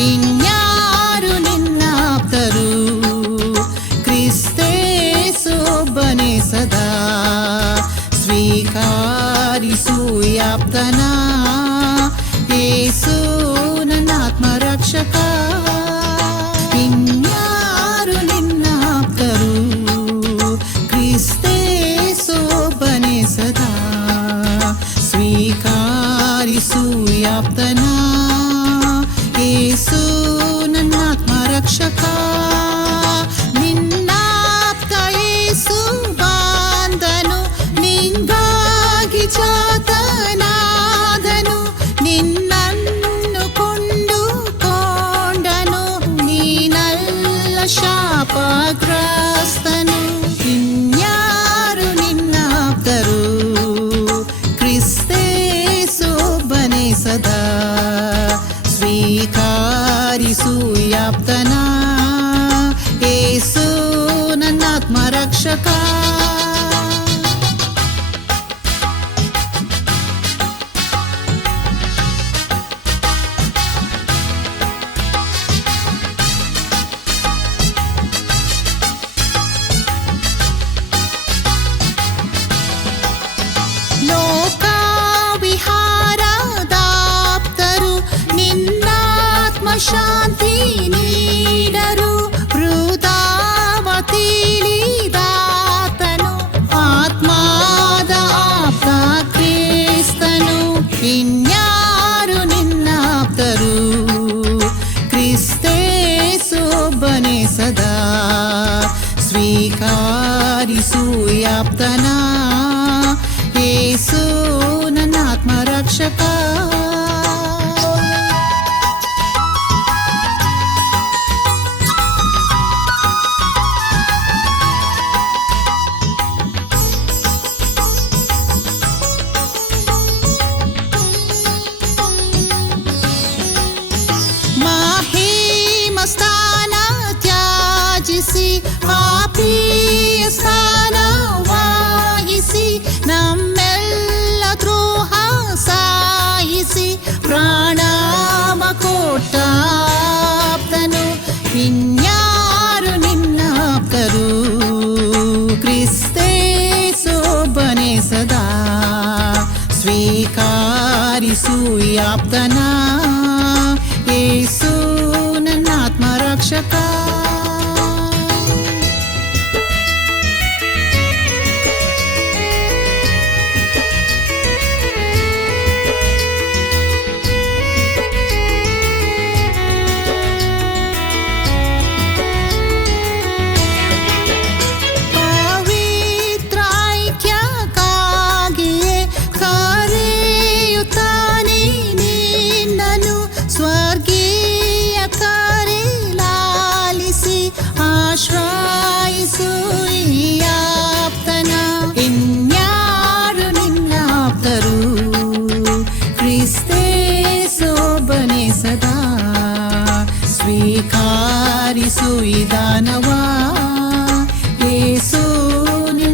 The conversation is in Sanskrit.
ಇನ್ಯಾರು ನಿನ್ನಾಪ್ತರು? किरु निन्नाप्तरु क्रिस्ते सोबने सदा स्वीकारिसूर्याप्तना हे ಇನ್ಯಾರು ನಿನ್ನಾಪ್ತರು? ಕ್ರಿಸ್ತೇ क्रिस्ते ಸದಾ. ಸ್ವೀಕಾರಿಸು स्वीकारिसूयाप्तनु सदा श्रीकारिसूयाप्तना हे नन्नात्मरक्षका। ಶಾಂತಿ ನೀಡರು ವೃದಾವ ತಿಳಿದಾತನು ಆತ್ಮಾದ ಆಪ್ತ ಕ್ರಿಸ್ತನು ಇನ್ಯಾರು ನಿನ್ನಾಪ್ತರು. ಕ್ರಿಸ್ತೇ ಸೋಬನೆ ಸದಾ ಸ್ವೀಕಾರಿಸು ಯಾಪ್ತನ. प्तनु हिन्यप्तरु क्रिस्ते सोबने सदा स्ीकारिसुयाप्तना येसु न आत्मरक्षका आश्रायि सुप्तन इन्यारुनिन्याप्तरु क्रिस्ते शोभने सदा स्वीकारि सुनवा ये सुनिनात्मरक्षका